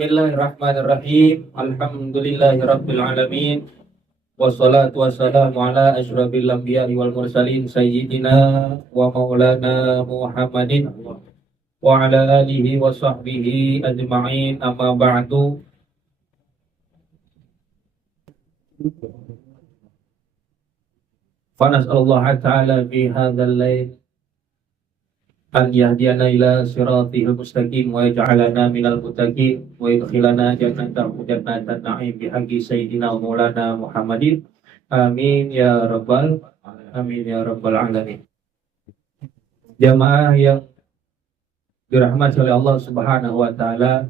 Bismillahirrahmanirrahim. Alhamdulillahirabbil alamin. Wassalatu wassalamu ala asyrafil anbiya'i wal mursalin sayyidina wa maulana Muhammadin wa ala alihi wa sahbihi ajma'in. Amma ba'du. Fa nas'alullaha ta'ala fi hadzal lail an yahdiyana ila siratil mustaqim wa yaj'alana minal muttaqin wa yudkhilana jannatan na'im bi haqqi sayyidina wa maulana Muhammadin. Amin ya rabbal alamin. Jamaah yang dirahmati oleh Allah Subhanahu wa taala,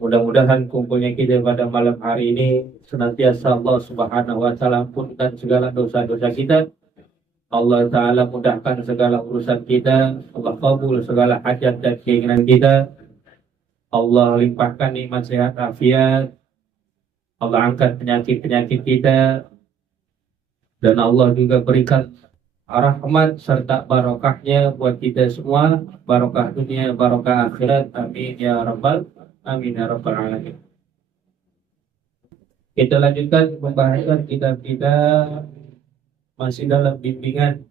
mudah-mudahan kumpulnya kita pada malam hari ini senantiasa Allah Subhanahu wa taala ampunkan segala dosa-dosa kita. Allah Ta'ala mudahkan segala urusan kita. Allah kabul segala hajat dan keinginan kita. Allah limpahkan nikmat sehat afiat. Allah angkat penyakit-penyakit kita. Dan Allah juga berikan rahmat serta barokahnya buat kita semua. Barokah dunia, barokah akhirat. Amin ya rabbal alamin. Kita lanjutkan pembahasan kitab kita masih dalam bimbingan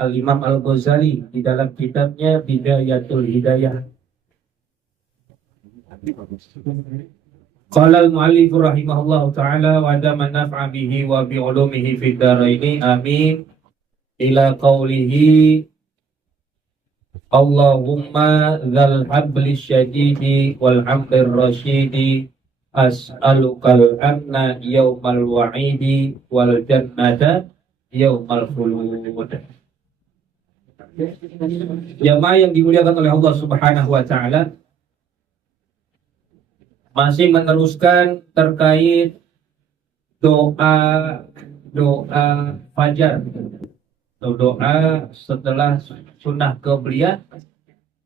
Al-Imam Al-Ghazali di dalam kitabnya Bidayatul Hidayah. Qala al-mu'allif rahimahullahu ta'ala wa daman naf'a bihi wa bi ulumihi fid dharaini amin. Ila qawlihi Allahumma dzal hablis syadidi wal amrir rasyidi as'alukal amna yaumal wa'idi wal jannata yaumal khulud. Jamaah yang dimuliakan oleh Allah Subhanahu wa taala, masih meneruskan terkait doa fajar atau doa setelah sunnah qabliyah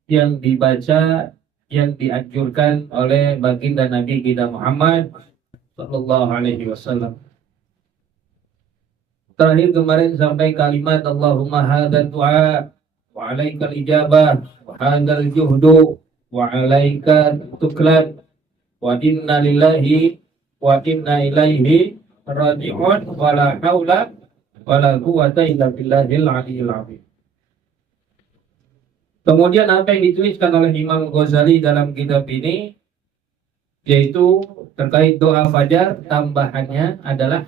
yang dibaca, yang dianjurkan oleh baginda Nabi kita Muhammad sallallahu alaihi wasallam. Terakhir kemarin sampai kalimat Allahumma hadzal du'a wa 'alaikal ijabah wa hadzal juhdu wa 'alaika tuklan wa inna lillahi wa inna ilaihi raji'un wa la haula wa la quwwata illa billahil 'aliyyil 'azim. Kemudian apa yang dituliskan oleh Imam Ghazali dalam kitab ini, yaitu terkait doa fajar, tambahannya adalah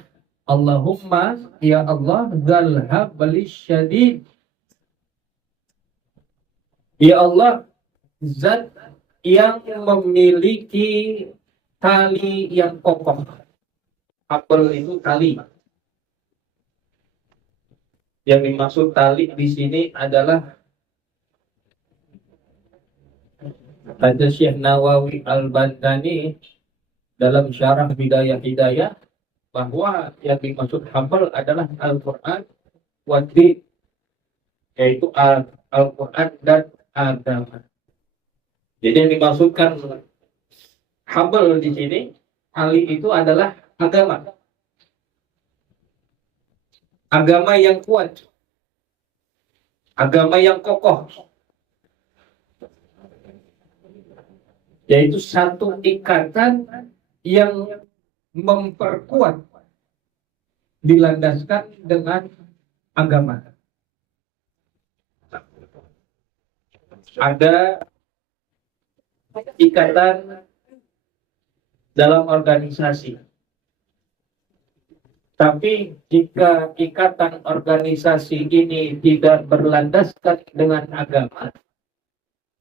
Allahumma ya Allah dzal hablis syadid. Ya Allah, zat yang memiliki tali yang kokoh. Habl itu tali. Yang dimaksud tali di sini adalah kata Syekh Nawawi Al-Bantani dalam syarah Bidayah Hidayah, bahwa yang dimaksud habl adalah Al-Quran wad-din, yaitu Al-Quran dan agama. Jadi yang dimaksudkan habl di sini, tali itu adalah agama. Agama yang kuat, agama yang kokoh, yaitu satu ikatan yang memperkuat, dilandaskan dengan agama. Ada ikatan dalam organisasi, tapi jika ikatan organisasi ini tidak berlandaskan dengan agama,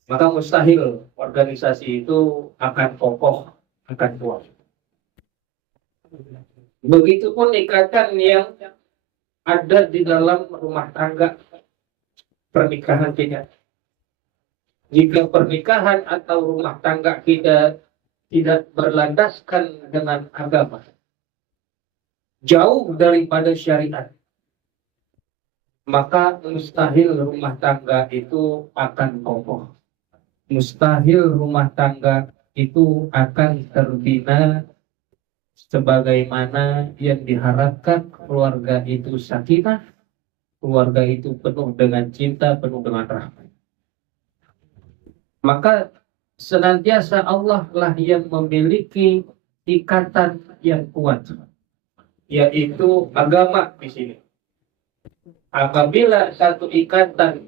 maka mustahil organisasi itu akan kokoh, akan kuat. Begitupun ikatan yang ada di dalam rumah tangga, pernikahan kita. Jika pernikahan atau rumah tangga kita tidak berlandaskan dengan agama, jauh daripada syariat, maka mustahil rumah tangga itu akan kokoh. Mustahil rumah tangga itu akan terbina sebagaimana yang diharapkan. Keluarga itu sakinah, keluarga itu penuh dengan cinta, penuh dengan rahmat. Maka senantiasa Allah lah yang memiliki ikatan yang kuat, yaitu agama di sini. Apabila satu ikatan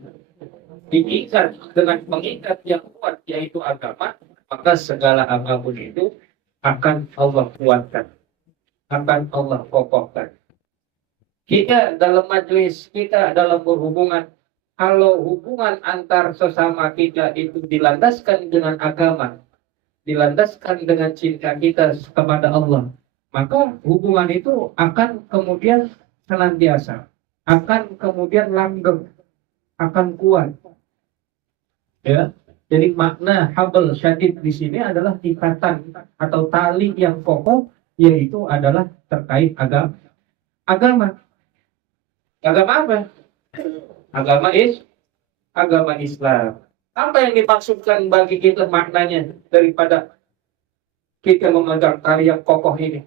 diikat dengan pengikat yang kuat, yaitu agama, maka segala apapun itu akan Allah kuatkan, akan Allah kokohkan. Kita dalam majelis, kita dalam berhubungan, kalau hubungan antar sesama kita itu dilandaskan dengan agama, dilandaskan dengan cinta kita kepada Allah, maka hubungan itu akan kemudian senantiasa, akan kemudian langgeng, akan kuat. Ya, jadi makna habl syadid di sini adalah ikatan atau tali yang kokoh, yaitu adalah terkait agama. Agama apa? Agama Islam. Apa yang dimaksudkan bagi kita maknanya daripada kita memegang tali yang kokoh ini?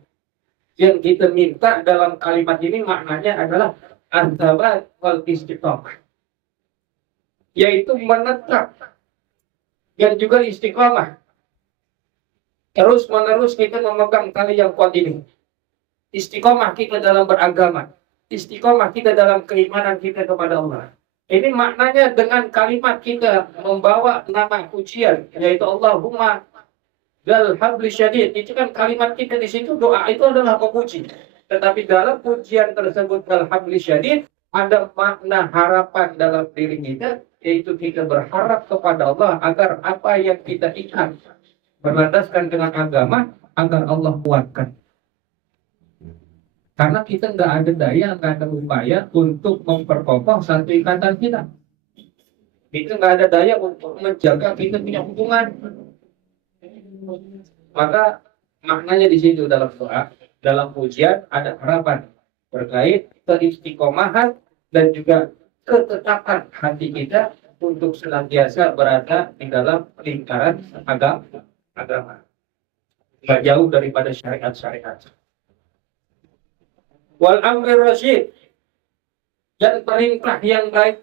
Yang kita minta dalam kalimat ini maknanya adalah al-thabat wal istiqamah, yaitu menetap dan juga istiqamah. Terus menerus kita memegang tali yang kuat ini. Istiqamah kita dalam beragama, istiqamah kita dalam keimanan kita kepada Allah. Ini maknanya dengan kalimat kita membawa nama pujian, yaitu Allahumma dzal habli syadid. Itu kan kalimat kita di situ, doa itu adalah memuji. Tetapi dalam pujian tersebut dzal habli syadid ada makna harapan dalam diri kita, yaitu kita berharap kepada Allah agar apa yang kita ikat berlandaskan dengan agama agar Allah kuatkan. Karena kita nggak ada daya, nggak ada upaya untuk memperkokoh satu ikatan kita. Kita nggak ada daya untuk menjaga kita punya hubungan. Maka maknanya di situ dalam doa, dalam pujian ada harapan terkait keistiqomahan dan juga ketetapan hati kita untuk senantiasa berada di dalam lingkaran agama. Nggak jauh daripada syariat-syariat. Wal amri rasyid, dan perintah yang baik,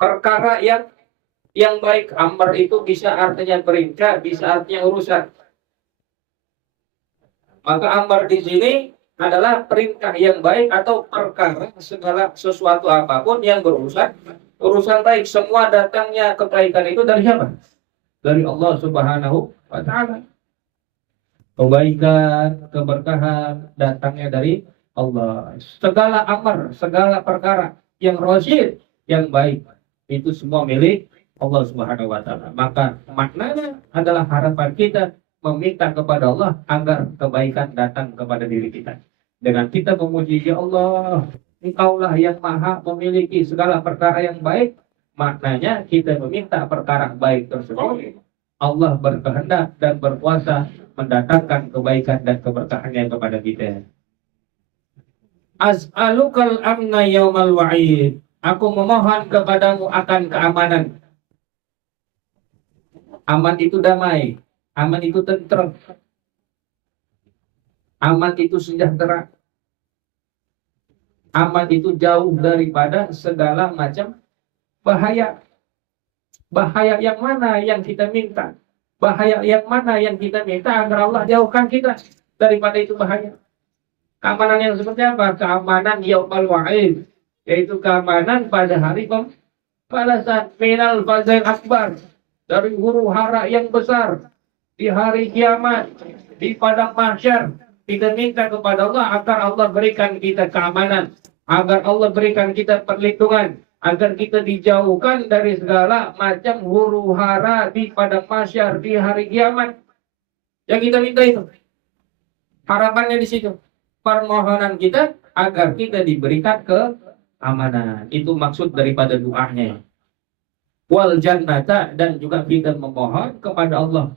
perkara yang baik. Amr itu bisa artinya perintah, bisa artinya urusan. Maka amr di sini adalah perintah yang baik atau perkara, segala sesuatu apapun yang urusan baik. Semua datangnya kebaikan itu dari siapa? Dari Allah Subhanahu wa Ta'ala. Kebaikan, keberkahan datangnya dari Allah. Segala amar, segala perkara yang rasyid, yang baik, itu semua milik Allah Subhanahu wa Ta'ala. Maka maknanya adalah harapan kita meminta kepada Allah agar kebaikan datang kepada diri kita. Dengan kita memuji, ya Allah, Engkaulah yang maha memiliki segala perkara yang baik. Maknanya kita meminta perkara baik tersebut, Allah berkehendak dan berkuasa mendatangkan kebaikan dan keberkahannya kepada kita. As'alukal amna yaumal wa'id. Aku memohon kepadamu akan keamanan. Aman itu damai, aman itu tenteram, aman itu sejahtera, aman itu jauh daripada segala macam bahaya. Bahaya yang mana yang kita minta? Bahaya yang mana yang kita minta agar Allah jauhkan kita daripada itu bahaya? Keamanan yang seperti apa? Keamanan yaumal wa'id, yaitu keamanan pada hari pembalasan, minal fazail akbar, dari huru hara yang besar di hari kiamat, di padang mahsyar. Kita minta kepada Allah agar Allah berikan kita keamanan, agar Allah berikan kita perlindungan, agar kita dijauhkan dari segala macam huru hara di padang mahsyar di hari kiamat. Yang kita minta itu, harapannya di situ, permohonan kita agar kita diberikan keamanan. Itu maksud daripada doanya. Wal jannata, dan juga kita memohon kepada Allah,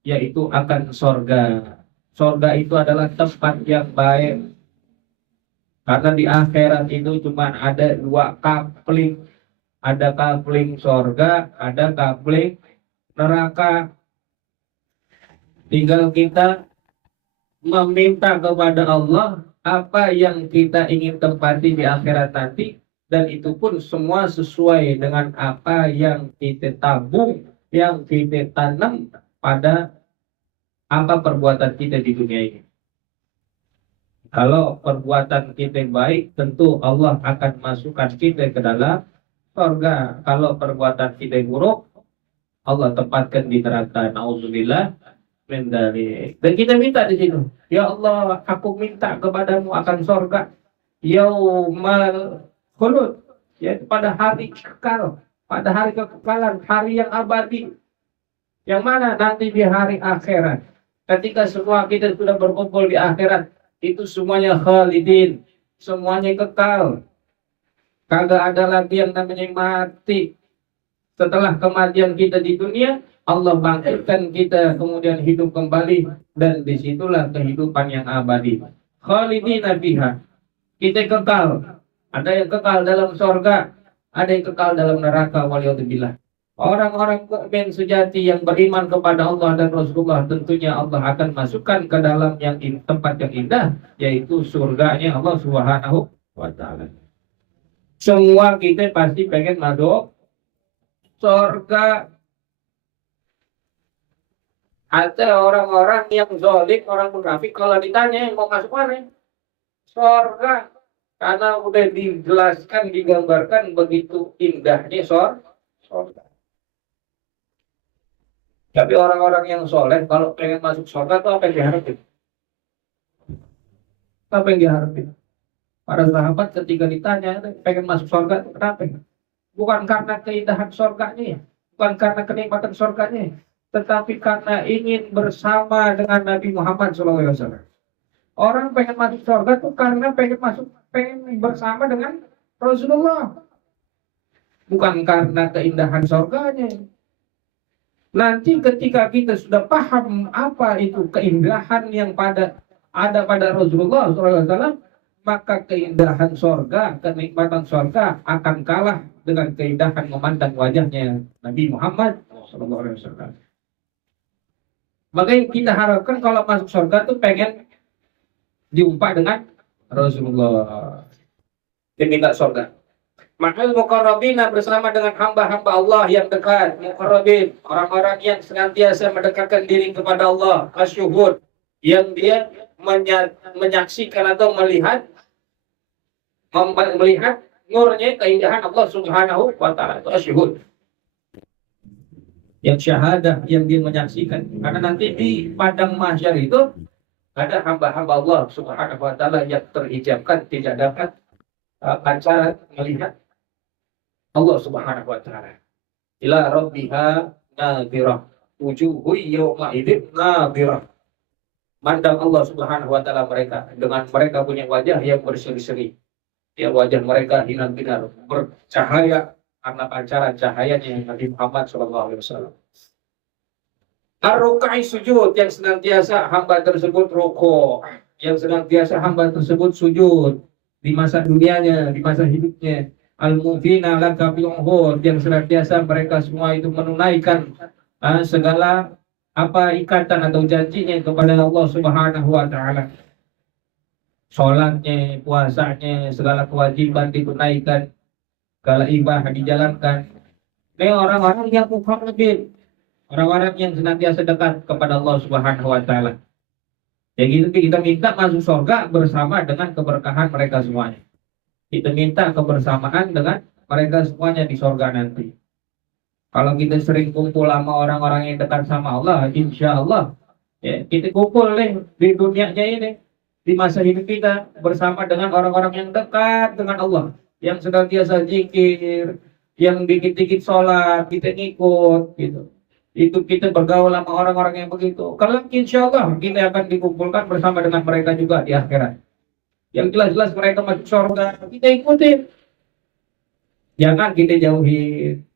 yaitu akan sorga. Sorga itu adalah tempat yang baik. Karena di akhirat itu cuma ada dua kapling. Ada kapling sorga, ada kapling neraka. Tinggal kita meminta kepada Allah apa yang kita ingin tempati di akhirat nanti. Dan itu pun semua sesuai dengan apa yang kita tabung yang kita tanam pada apa perbuatan kita di dunia ini. Kalau perbuatan kita baik, tentu Allah akan masukkan kita ke dalam surga. Kalau perbuatan kita buruk, Allah tempatkan di neraka. Nauzubillah min dzalik. Dan kita minta di situ, ya Allah, aku minta kepadamu akan surga yaumal khulud, ya, pada hari kekal, pada hari kekekalan, hari yang abadi. Yang mana nanti di hari akhirat, ketika semua kita sudah berkumpul di akhirat, itu semuanya khalidin, semuanya kekal. Kagak ada lagi yang namanya mati. Setelah kematian kita di dunia, Allah bangkitkan kita, kemudian hidup kembali, dan disitulah kehidupan yang abadi. Khalidina fiha. Kita kekal. Ada yang kekal dalam surga, ada yang kekal dalam neraka. Waliyadzubillah. Orang-orang mukmin sejati yang beriman kepada Allah dan Rasulullah, tentunya Allah akan masukkan ke dalam tempat yang indah, yaitu surganya Allah Subhanahu wa Ta'ala. Semua kita pasti pengen masuk surga. Ada orang-orang yang zalim, orang munafik, kalau ditanya mau masuk mana? Surga. Karena udah dijelaskan, digambarkan begitu indahnya surga. Tapi orang-orang yang soleh, kalau pengen masuk surga itu apa yang diharapin? Apa yang diharapin? Para sahabat ketika ditanya pengen masuk surga itu kenapa? Bukan karena keindahan surganya ya, bukan karena kenikmatan surganya, tetapi karena ingin bersama dengan Nabi Muhammad SAW. Orang pengen masuk surga itu karena pengen bersama dengan Rasulullah, bukan karena keindahan surganya. Nanti ketika kita sudah paham apa itu keindahan yang ada pada Rasulullah SAW, maka keindahan sorga, kenikmatan sorga akan kalah dengan keindahan memandang wajahnya Nabi Muhammad SAW. Makanya kita harapkan kalau masuk sorga tuh pengen jumpa dengan Rasulullah. Diminta sorga. Ma'al muqarrabina, bersama dengan hamba-hamba Allah yang dekat. Muqarrabin, orang-orang yang senantiasa mendekatkan diri kepada Allah. Asyuhud, yang dia menyaksikan atau melihat nurnya, keindahan Allah Subhanahu wa Ta'ala. Itu asyuhud. Yang syahadah, yang dia menyaksikan. Karena nanti di padang mahsyar itu ada hamba-hamba Allah Subhanahu wa Ta'ala yang terhijabkan, tidak dapat pancaran melihat Allah Subhanahu wa Ta'ala. Ila rabbiha nadhirah, wujuhu yawma idzin nadhirah. Mandang Allah Subhanahu wa Ta'ala dengan mereka punya wajah yang berseri-seri. Ya, wajah mereka binar-binar, bercahaya karena pancaran cahayanya Nabi Muhammad SAW. Ar-rukai, sujud, yang senantiasa hamba tersebut rukuk, yang senantiasa hamba tersebut sujud di masa dunianya, di masa hidupnya. Al-mufina laka bi'uhud, yang senantiasa mereka semua itu menunaikan segala ikatan atau janjinya kepada Allah Subhanahu wa Ta'ala. Sholatnya, puasanya, segala kewajiban ditunaikan, segala ibadah dijalankan. Ini orang-orang yang muqarrabin, orang-orang yang senantiasa dekat kepada Allah Subhanahu wa Ta'ala. Ya gitu, kita minta masuk surga bersama dengan keberkahan mereka semuanya. Kita minta kebersamaan dengan mereka semuanya di surga nanti. Kalau kita sering kumpul sama orang-orang yang dekat sama Allah, insya Allah ya, kita kumpul nih di dunianya ini, di masa hidup kita bersama dengan orang-orang yang dekat dengan Allah, yang senantiasa zikir, yang dikit-dikit sholat, kita ngikut gitu. Itu kita bergaul sama orang-orang yang begitu. Kalau insya Allah kita akan dikumpulkan bersama dengan mereka juga di akhirat. Yang jelas-jelas mereka masuk surga, kita ikutin. Jangan kita jauhin.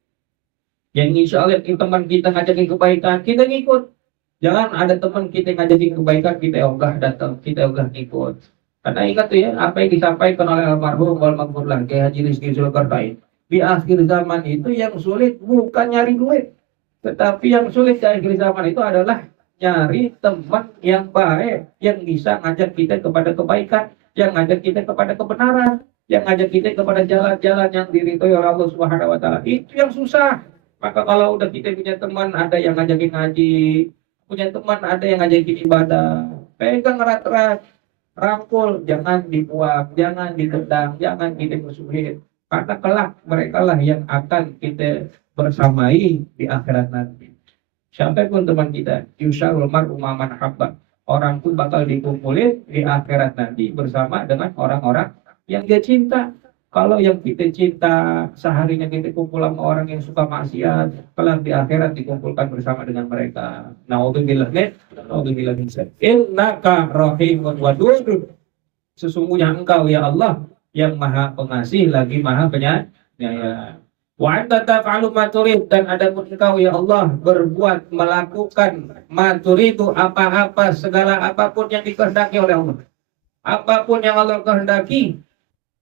Yang insya Allah teman kita ngajakin kebaikan, kita ngikut. Jangan ada teman kita ngajakin kebaikan, kita ogah datang, kita ogah ngikut. Karena ingat tuh ya, apa yang disampaikan oleh almarhum wal maghfurlah Kiai Haji Rizky Zulkarnain, di akhir zaman itu yang sulit bukan nyari duit, tetapi yang sulit di akhir zaman itu adalah nyari teman yang baik, yang bisa ngajak kita kepada kebaikan, yang ngajak kita kepada kebenaran, yang ngajak kita kepada jalan-jalan yang diridhoi oleh Allah Subhanahu wa Ta'ala. Itu yang susah. Maka kalau udah kita punya teman ada yang ngajakin ngaji, punya teman ada yang ngajakin ibadah, pegang erat-erat, rangkul, jangan dibuang, jangan ditendang, jangan kita musuhin. Karena kelak mereka lah yang akan kita bersamai di akhirat nanti. Sampai pun teman kita, yusyarul mar'u ma'a man habba. Orang pun bakal dikumpulin di akhirat nanti bersama dengan orang-orang yang dia cinta. Kalau yang kita cinta, seharinya kita kumpul sama orang yang suka maksiat, kelak di akhirat dikumpulkan bersama dengan mereka. Naudzubillah min dzalik. Innaka rahimun wadud. Sesungguhnya engkau ya Allah yang maha pengasih lagi maha penyayang. Wa anta taf'alu ma turid, dan adapun engkau ya Allah berbuat melakukan ma turidu, apa-apa segala apapun yang dikehendaki oleh Allah. Apapun yang Allah kehendaki,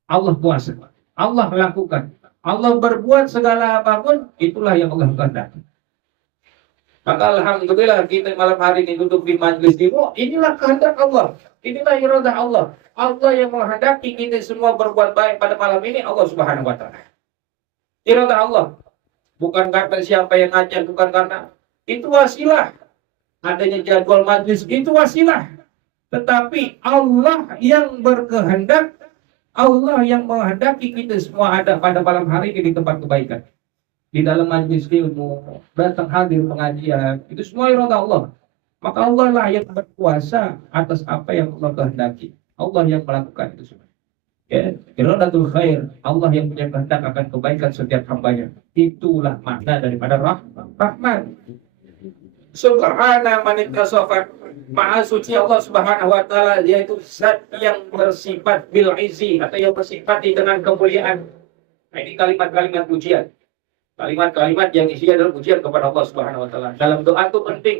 Allah kuasa. Allah lakukan. Allah berbuat segala apapun, itulah yang Allah kehendaki. Maka alhamdulillah kita malam hari ini duduk di majelis ilmu, inilah kehendak Allah. Inilah iradah Allah. Allah yang menghendaki kita semua berbuat baik pada malam ini, Allah Subhanahu wa taala. Iradah Allah. Bukan karena siapa yang ngajar, bukan karena itu wasilah. Adanya jadwal majlis itu wasilah. Tetapi Allah yang berkehendak, Allah yang menghendaki kita semua ada pada malam hari ini di tempat kebaikan. Di dalam majlis ilmu, datang hadir pengajian, itu semua iradah Allah. Maka Allah lah yang berkuasa atas apa yang Allah kehendaki. Allah yang melakukan itu semua. Ya, iradatul khair, Allah yang punya kehendak akan kebaikan setiap hambanya. Itulah makna daripada rahmat. Subhana man ittasafat, maha suci Allah Subhanahu wa taala, yaitu zat yang bersifat bil izzi atau yang bersifat dengan kemuliaan. Nah, ini kalimat-kalimat pujian. Kalimat-kalimat yang isinya adalah pujian kepada Allah Subhanahu wa taala. Dalam doa itu penting.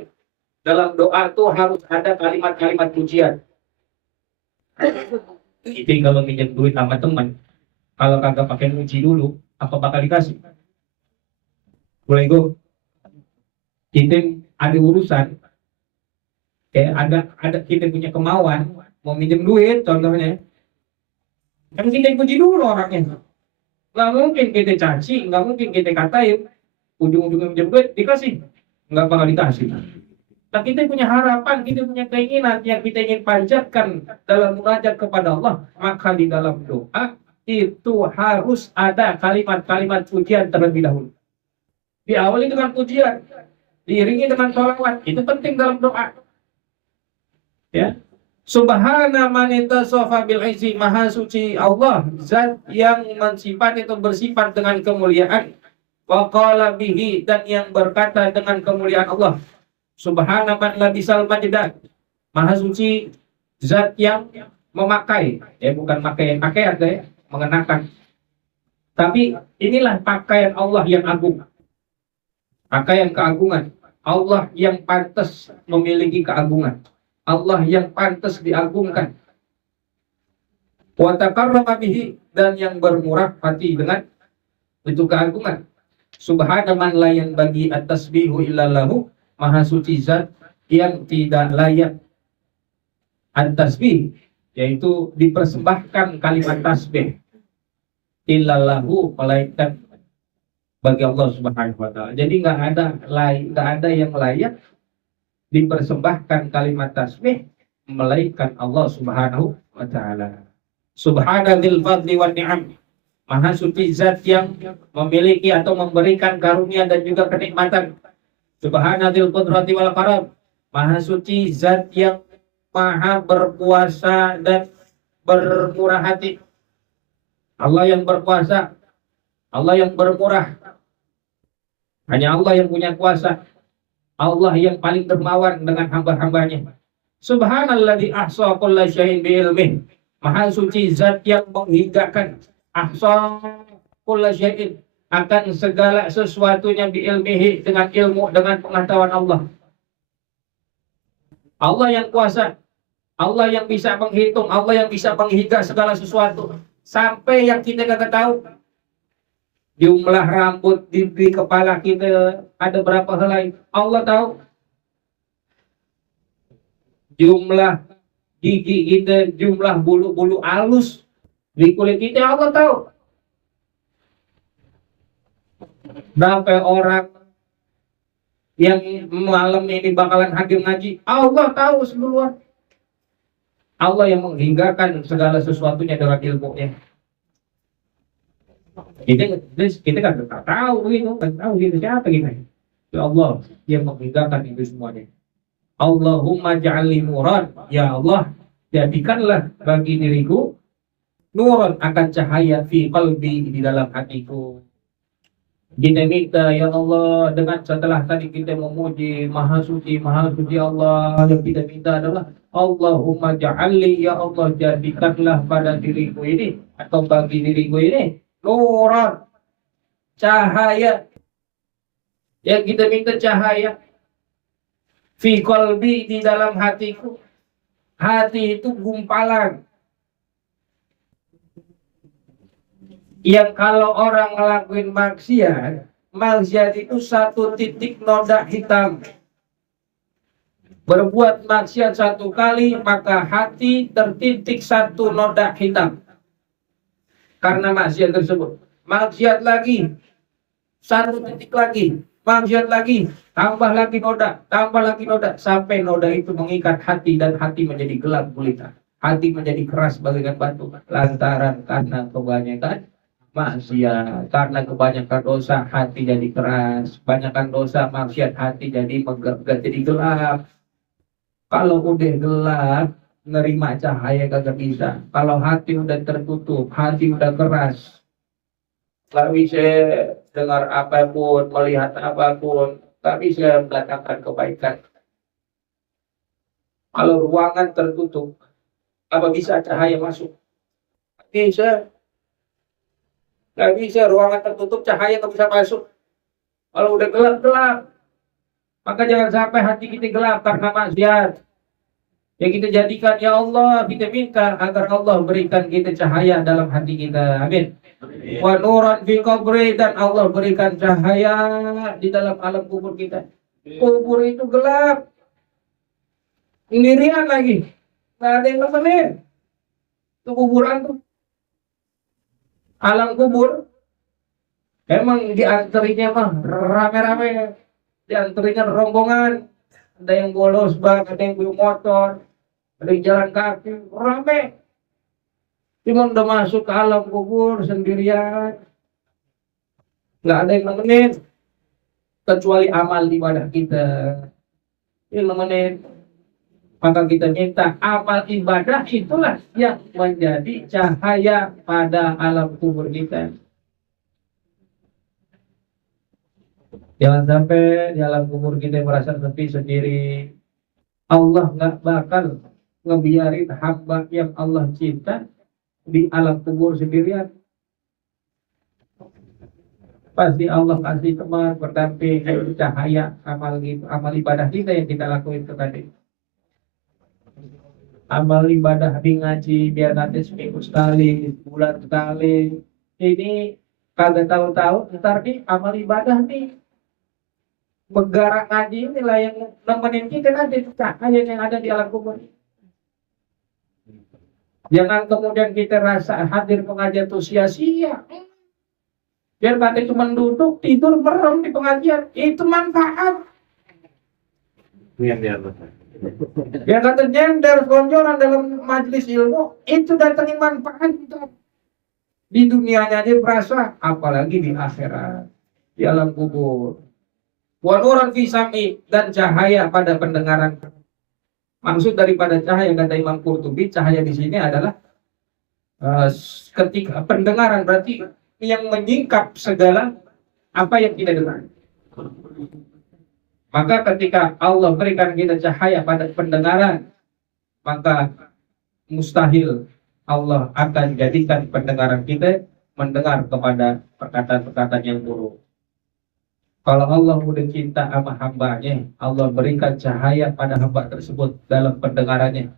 Dalam doa itu harus ada kalimat-kalimat pujian. Kita kalau minjem duit sama teman, kalau kagak pakai muji dulu, apa bakal dikasih? Boleh go? Kita ada urusan, kayak ada kita punya kemauan mau minjem duit, contohnya, kan kita puji dulu orangnya. Nggak mungkin kita caci, nggak mungkin kita katain, ujung-ujungnya minjem duit dikasih, nggak bakal dikasih. Nah, kita punya harapan, kita punya keinginan yang kita ingin panjatkan dalam munajat kepada Allah, maka di dalam doa itu harus ada kalimat-kalimat pujian terlebih dahulu. Diawali dengan pujian, diiringi dengan sholawat, itu penting dalam doa. Ya, Subhana man ittasafa bil izzi, maha suci Allah, zat yang bersifat itu bersifat dengan kemuliaan. Wa qala bihi, dan yang berkata dengan kemuliaan Allah. Subhana man labisal majdah, maha suci zat yang memakai, ya bukan pakaian ya, mengenakan. Tapi inilah pakaian Allah yang agung. Pakaian keagungan. Allah yang pantas memiliki keagungan. Allah yang pantas diagungkan. Wa taqarraba bihi, dan yang bermurah hati dengan itu keagungan. Subhana man la yanbaghi at-tasbihu illa lahu, maha suci zat yang tidak layak at-tasbih, yaitu dipersembahkan kalimat tasbih illallahu, melainkan bagi Allah Subhanahu wa taala. Jadi nggak ada yang layak dipersembahkan kalimat tasbih melainkan Allah Subhanahu wa taala. Subhanadzil fadli wan ni'am, maha suci zat yang memiliki atau memberikan karunia dan juga kenikmatan. Subhanadzil qudrati wal karam, maha suci zat yang maha berkuasa dan bermurah hati. Allah yang berkuasa, Allah yang bermurah. Hanya Allah yang punya kuasa. Allah yang paling dermawan dengan hamba-hambanya. Subhanalladzi ahsa kulla syai'in bi ilmih, maha suci zat yang menghinggakan ahsa kulla syai'in, akan segala sesuatunya bi ilmihi, dengan ilmu, dengan pengetahuan Allah. Allah yang kuasa, Allah yang bisa menghitung, Allah yang bisa menghingga segala sesuatu sampai yang kita nggak tahu. Jumlah rambut di kepala kita ada berapa helai, Allah tahu. Jumlah gigi kita, jumlah bulu-bulu halus di kulit kita, Allah tahu. Berapa orang yang malam ini bakalan hadir ngaji? Allah tahu semua. Allah yang menghinggakan segala sesuatunya dengan ilmunya. Kita kan nggak tahu gitu, nggak tahu gitu siapa kita. Ya Allah yang menghinggakan itu semuanya. Allahumma ja'alni nuran. Ya Allah, jadikanlah bagi diriku nuran, akan cahaya fi qalbi, di dalam hatiku. Kita minta ya Allah, dengan setelah tadi kita memuji Maha Suci Allah, yang kita minta adalah Allahumma ja'alli, ya Allah jadikanlah pada diriku ini atau bagi diriku ini nuran, cahaya. Yang kita minta cahaya fi qalbi, di dalam hatiku. Hati itu gumpalan yang kalau orang ngelakuin maksiat itu satu titik noda hitam. Berbuat maksiat satu kali, maka hati tertitik satu noda hitam karena maksiat tersebut. Maksiat lagi, satu titik lagi, maksiat lagi, tambah lagi noda, sampai noda itu mengikat hati dan hati menjadi gelap gulita. Hati menjadi keras bagaikan batu lantaran karena kebanyakan maksiat. Karena kebanyakan dosa hati jadi keras, kebanyakan dosa maksiat hati jadi jadi gelap. Kalau udah gelap, nerima cahaya kagak bisa. Kalau hati udah tertutup, hati udah keras, gak bisa dengar apapun, melihat apapun, gak bisa mendatangkan kebaikan. Kalau ruangan tertutup, apa bisa cahaya masuk? Bisa. Gak bisa, ruangan tertutup, cahaya gak bisa masuk. Kalau udah gelap, maka jangan sampai hati kita gelap karena maksiat. Ya kita jadikan, ya Allah, kita minta agar Allah berikan kita cahaya dalam hati kita. Amin. Wa nuran fi qabri, dan Allah berikan cahaya di dalam alam kubur kita. Kubur itu gelap, sendirian lagi, nggak ada yang nemenin. Itu kuburan tuh, alam kubur. Emang dianterinya mah rame-rame, dianterinya rombongan, ada yang bolos bang, ada yang bawa motor, ada yang jalan kaki, rame. Cuma udah masuk ke alam kubur sendirian, nggak ada yang nemenin kecuali amal ibadah kita yang nemenin. Maka kita minta amal ibadah itulah yang menjadi cahaya pada alam kubur kita. Jangan sampai di alam kubur kita merasa sepi sendiri. Allah nggak bakal ngebiarin hamba yang Allah cinta di alam kubur sendirian. Pasti Allah kasih teman berdamping, cahaya amal ibadah kita yang kita lakuin itu tadi. Amal ibadah di ngaji biar nanti seminggu sekali, bulan sekali. Ini kagak tahu-tahu ntar nih amal ibadah nih, bergerak ngaji inilah yang nemenin kita nanti cahaya yang ada di alam kubur. Jangan kemudian kita rasa hadir pengajian itu sia-sia. Biar kata cuma duduk, tidur, merem di pengajian. Itu manfaat. Biar kata nyender, selonjoran dalam majelis ilmu, itu datangin manfaat. Di dunianya aja berasa, apalagi di akhirat, di alam kubur. Wa nuran fi sam'i, dan cahaya pada pendengaran. Maksud daripada cahaya kata Imam Qurtubi, cahaya di sini adalah ketika pendengaran, berarti yang menyingkap segala apa yang kita dengar. Maka ketika Allah berikan kita cahaya pada pendengaran, maka mustahil Allah akan jadikan pendengaran kita mendengar kepada perkataan-perkataan yang buruk. Kalau Allah udah cinta sama hambanya, Allah berikan cahaya pada hamba tersebut dalam pendengarannya,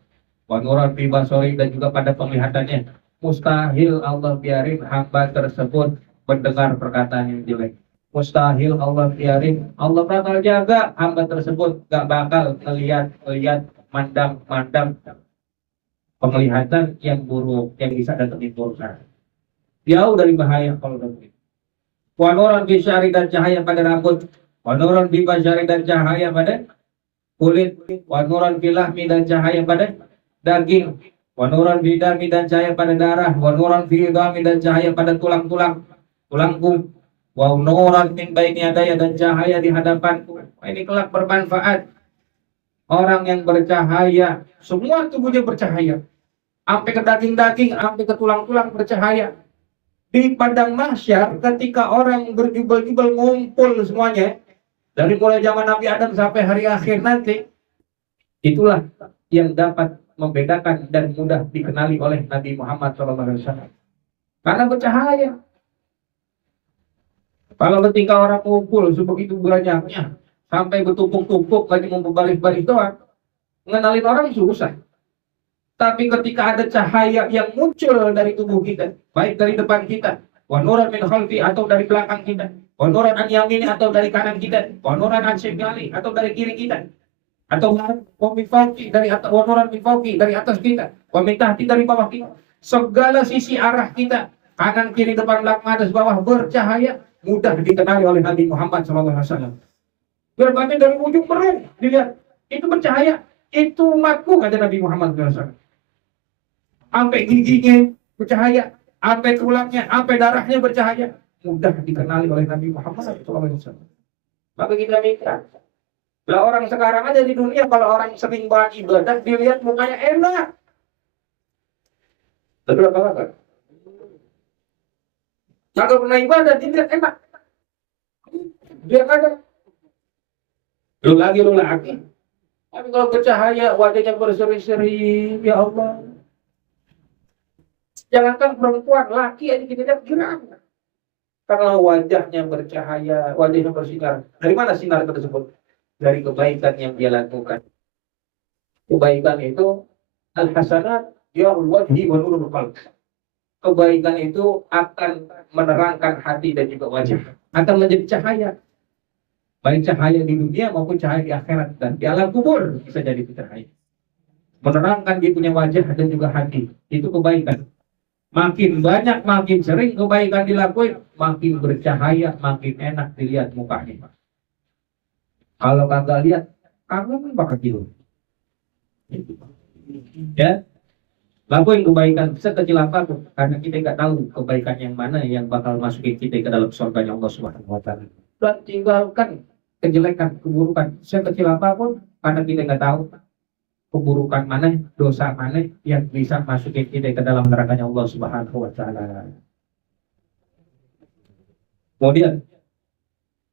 wa nuran fi basari, dan juga pada penglihatannya. Mustahil Allah biarin hamba tersebut mendengar perkataan yang jelek. Mustahil Allah biarin, Allah bakal jaga hamba tersebut gak bakal melihat mandang penglihatan yang buruk yang bisa datangin dosa. Jauh dari bahaya kalau begitu. Wa nuran fi syari dan cahaya pada rambut. Wa nuran fi basyari dan cahaya pada kulit. Wa nuran fi lahmi dan cahaya pada daging. Wa nuran fi dami dan cahaya pada darah. Wa nuran fi idami dan cahaya pada tulang-tulang, tulangku. Wa nuran min baini adaya dan cahaya di hadapanku. Ini kelak bermanfaat. Orang yang bercahaya, semua tubuhnya bercahaya. Sampai ke daging-daging, sampai ke tulang-tulang bercahaya. Di padang mahsyar ketika orang berjubel-jubel ngumpul semuanya, dari mulai zaman Nabi Adam sampai hari akhir nanti, itulah yang dapat membedakan dan mudah dikenali oleh Nabi Muhammad SAW. Karena bercahaya. Kalau ketika orang ngumpul sebegitu banyaknya, sampai bertumpuk-tumpuk lagi mau berbaris-baris doang, mengenalin orang susah. Tapi ketika ada cahaya yang muncul dari tubuh kita, baik dari depan kita, wa nuran min khalfi atau dari belakang kita, wa nuran an yamini atau dari kanan kita, wa nuran an shimali atau dari kiri kita, atau wa min fawqi dari atas, wa nuran min fawqi dari atas kita, wa min tahti dari bawah kita. Segala sisi arah kita, kanan kiri depan belakang atas bawah bercahaya, mudah dikenali oleh Nabi Muhammad SAW. Berbagai dari ujung perut dilihat, itu bercahaya, itu umatku kata Nabi Muhammad SAW. Sampai giginya bercahaya, sampai tulangnya, sampai darahnya bercahaya, mudah dikenali oleh Nabi Muhammad SAW. Maka kita minta, lah orang sekarang aja di dunia kalau orang sering beribadah dilihat mukanya enak. Betul apa enggak? Kalau pernah ibadah dilihat enak, dia ada. Lu lagi. Tapi kalau bercahaya wajahnya berseri-seri, ya Allah. Jangankan perempuan, laki aja kita lihat geram. Karena wajahnya bercahaya, wajahnya bersinar. Dari mana sinar tersebut? Dari kebaikan yang dia lakukan. Kebaikan itu al-hasanat ya'ul wajhi wa nurul qalb. Kebaikan itu akan menerangkan hati dan juga wajah. Akan menjadi cahaya. Baik cahaya di dunia maupun cahaya di akhirat. Dan di alam kubur bisa jadi cahaya. Menerangkan dia punya wajah dan juga hati. Itu kebaikan. Makin banyak, makin sering kebaikan dilakuin, makin bercahaya, makin enak dilihat mukanya. Kalau kagak lihat, kamu bakal kecil. Ya, lakuin kebaikan sekecil apapun, karena kita nggak tahu kebaikan yang mana yang bakal masukin kita ke dalam surga Allah Subhanahu Wa Taala. Dan tinggalkan kejelekan, keburukan sekecil apapun, karena kita nggak tahu keburukan mana, dosa mana yang bisa masukin kita ke dalam nerakanya Allah Subhanahu Wa Taala. Kemudian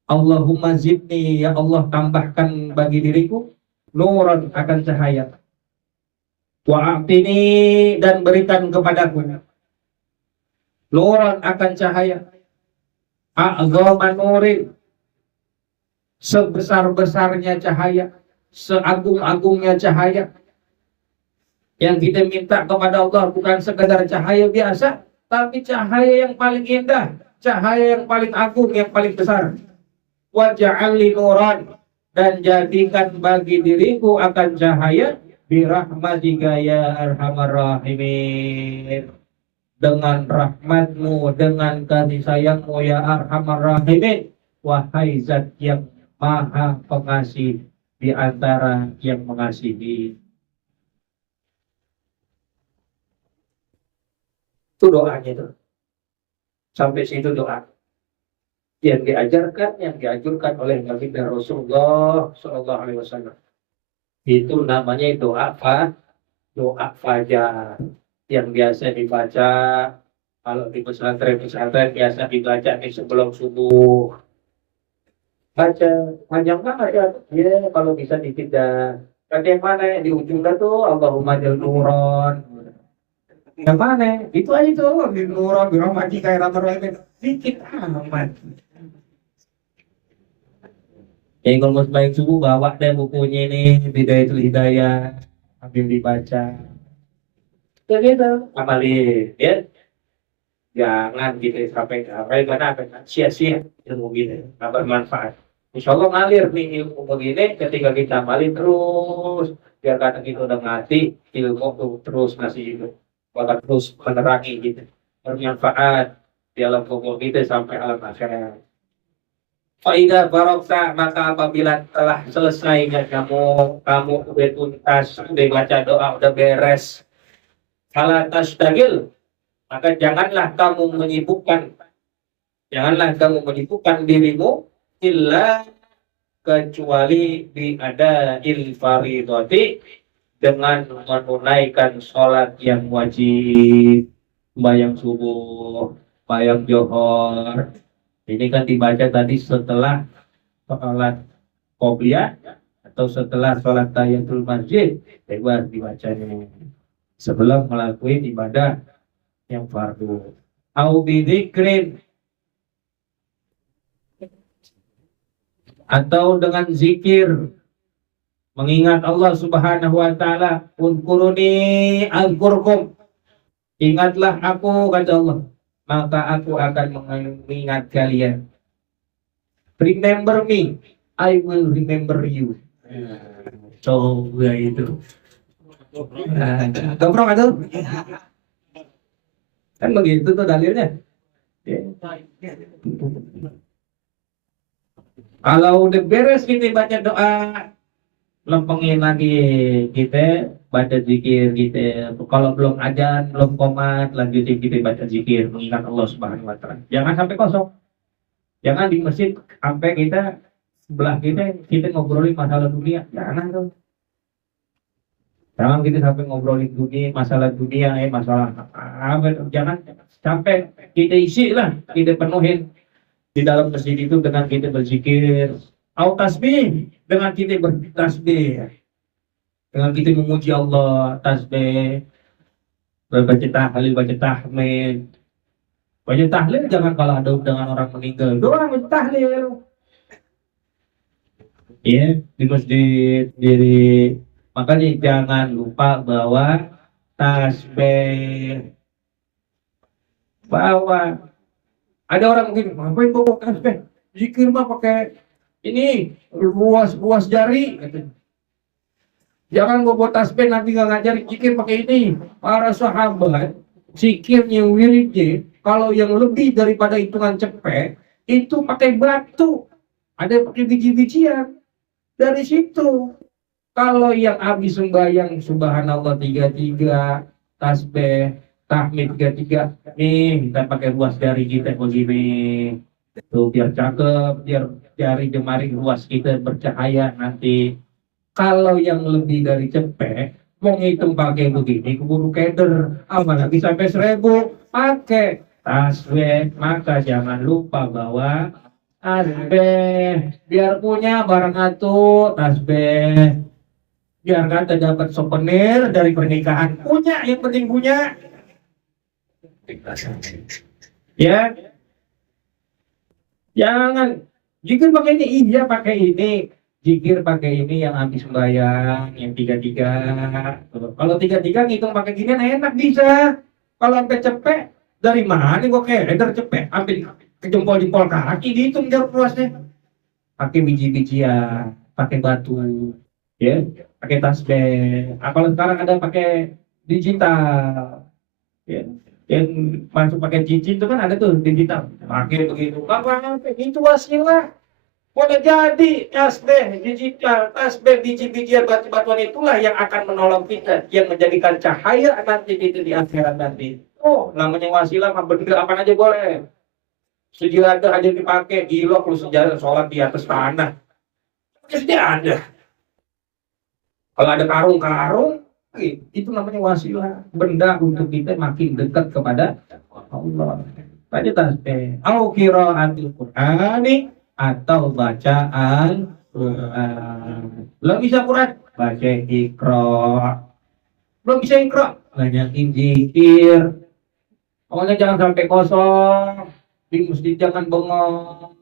Allahumma zidni, ya Allah tambahkan bagi diriku nuran akan cahaya, wa'atini dan berikan kepadaku nuran akan cahaya, a'zama nurin sebesar-besarnya cahaya, seagung-agungnya cahaya. Yang kita minta kepada Allah bukan sekadar cahaya biasa, tapi cahaya yang paling indah, cahaya yang paling agung, yang paling besar. Waj'alni nuran, dan jadikan bagi diriku akan cahaya birahmatika ya arhamar rahimin. Dengan rahmatmu, dengan kasih sayangmu ya arhamar rahimin, wahai zat yang maha pengasih di antara yang mengasihi. Itu doanya itu. Sampai situ doa yang diajarkan, yang dianjurkan oleh Nabi dan Rasulullah Sallallahu Alaihi Wasallam. Itu namanya doa fajar yang biasa dibaca kalau di pesantren biasa dibaca nih sebelum subuh. Baca panjang banget ya, kalau bisa tidak. Yang mana di ujungnya tuh Allahumma jal nuron. Yang mana? Itu aja tuh di nuron birahmati kayak ramai dikit amat. Yang kalau mau sembahyang subuh bawa deh bukunya ini Bidayatul Hidayah, ambil dibaca. Ya gitu, amalin ya. Jangan gitu sampai karena sia-sia ilmu gini, nggak bermanfaat. Insya Allah ngalir nih ilmu begini ketika kita amalin terus, biar kata kita udah ngerti ilmu tuh terus ngasih itu, bakal terus menerangi gitu, bermanfaat di alam kubur kita sampai alam akhirat. Faidah barokah, maka apabila telah selesainya kamu udah tuntas, udah baca doa, udah beres, fala tashtagil, maka janganlah kamu menyibukkan dirimu illa kecuali ada faridati, dengan menunaikan sholat yang wajib, bayang subuh, bayang johor. Ini kan dibaca tadi setelah sholat qobliyah atau setelah sholat tahiyatul masjid, bebas dibacanya sebelum melakukan ibadah yang fardu. Au bidzikrin, atau dengan zikir, mengingat Allah Subhanahu wa taala, "Udkuruni azkurkum." Ingatlah aku, kata Allah, maka aku akan mengingat kalian. Remember me, I will remember you. Coba itu. Gomprong itu. Kan begitu tuh dalilnya. Kalau udah beres kita baca doa, lempengin lagi kita baca zikir kita. Kalau belum adzan, belum qomat, lanjutin kita baca zikir mengingat Allah Subhanahu wa taala. Jangan sampai kosong. Jangan di masjid sampai kita sebelah kita ngobrolin masalah dunia. Jangan tuh. Jangan kita sampai ngobrolin dunia, masalah dunia, masalah apa. Jangan sampai kita isi lah, kita penuhin di dalam masjid itu dengan kita berzikir. Au tasbih, dengan kita bertasbih, dengan kita memuji Allah, tasbih, baca tahlil, baca tahmid, baca tahlil. Jangan kalau ada dengan orang meninggal doang baca tahlil. Ya, di masjid diri. Makanya jangan lupa bawa tasbih. Bawa. Ada orang mungkin, ngapain bawa tasbih? Zikir mah pakai ini luas jari. Jangan bawa tasbih nanti nggak ngajari zikir pakai ini. Para sahabat zikirnya wiridnya kalau yang lebih daripada hitungan cepet itu pakai batu, ada pakai biji-bijian. Dari situ kalau yang habis sembahyang subhanallah 33, tasbih tahmid 33, nih kita pakai ruas jari kita begini tuh biar cakep, biar jari jemari ruas kita bercahaya nanti. Kalau yang lebih dari cepet mau ngitung pakai begini keburu keder, apalagi sampai 1000 pakai tasbih. Maka jangan lupa bawa tasbih, biar punya barang atuh tasbih, biar kata dapat souvenir dari pernikahan. Punya, yang penting punya. Ya, jangan zikir pakai ini, iya pakai ini, zikir pakai ini yang habis sembahyang, yang 33. Kalau 33 ngitung pakai gini enak bisa. Kalau sampai cepet, dari mana nih gua keder cepet, ambil ke jempol kaki dihitung jarak luasnya. Pakai biji-bijian, pakai batu, ya, pakai tasbih. Kalau sekarang ada pakai digital, ya, yang masuk pakai cincin itu kan ada tuh digital, pakai begitu. Apa itu wasilah, boleh jadi tasbih digital, tasbih biji-bijian, batu-batuan itulah yang akan menolong kita, yang menjadikan cahaya nanti itu di akhirat nanti. Oh, namanya wasilah mah benda apa aja boleh. Sejadah aja dipakai, gila kalau sejadah sholat di atas tanah. Sejadah. Kalau ada karung-karung, itu namanya wasilah, benda untuk kita makin dekat kepada Allah. Baca tasbih, au qiraatil Qur'ani, atau bacaan Quran. Belum bisa Quran, baca Iqra. Belum bisa Iqra, banyakin zikir. Pokoknya jangan sampai kosong. Di masjid jangan bengong.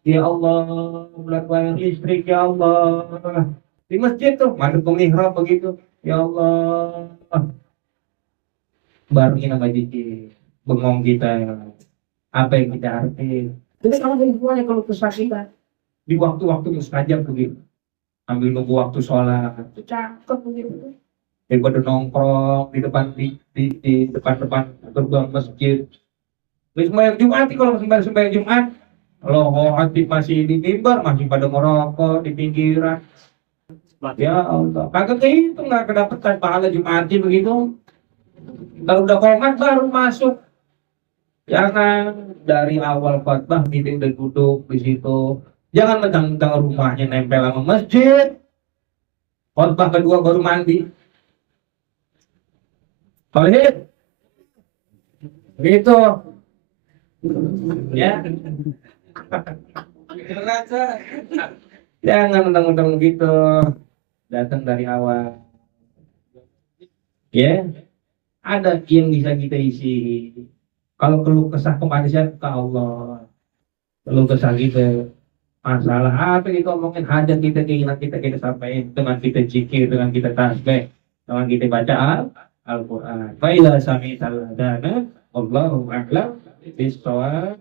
Ya Allah, bulan bayar listrik ya Allah. Di masjid tuh madep mihrab begitu. Ya Allah, barengin sama zikir. Bengong kita. Apa yang kita arti. Jadi kamu semuanya kalau kesah kita di waktu-waktu mustajab begitu. Ambil nunggu waktu sholat. Itu cakep begitu. Daripada nongkrong di depan di depan gerbang masjid. Sembahyang Jumat, kalau sembahyang Jumat, kalau hati masih di mimbar, masih pada merokok di pinggiran. Ya Allah, kagak kehitung, nggak kedapetan pahala Jumati begitu. Kalau udah komat baru masuk. Jangan dari awal khotbah kita udah duduk di situ. Jangan mentang-mentang rumahnya nempel sama masjid. Khotbah kedua baru mandi. Tauhid. Begitu. Ya. Jangan mentang-mentang begitu. Datang dari awal. Ya. Ada yang bisa kita isi. Kalau keluh kesah kepada siapa? Ke Allah. Keluh kesah kita. Masalah apa kita omongin, hajat kita, keinginan kita sampaikan dengan kita zikir, dengan kita tasbih, dengan kita baca Al-Quran. Fa idza sami'tal adana wallahu a'lam bis-shawab.